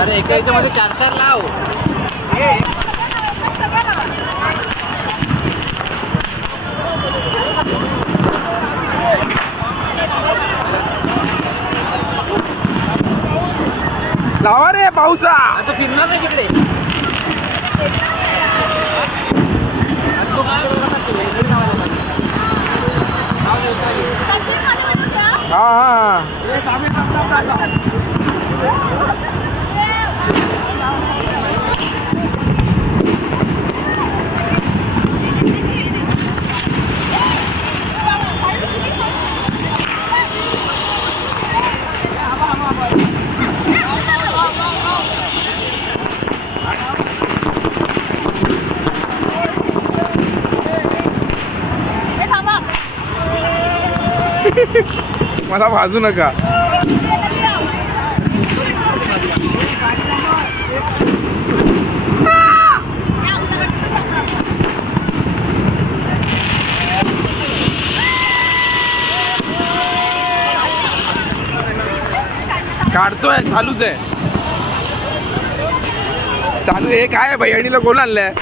अरे एका याच्यामध्ये 4-4 लाव. लावा रे पावसा. आता फिरणार नाही तिकडे. हा हा मला भाजू नका. काढतोय, चालूच आहे. चालू हे काय भैयाणीला कोण आणलंय?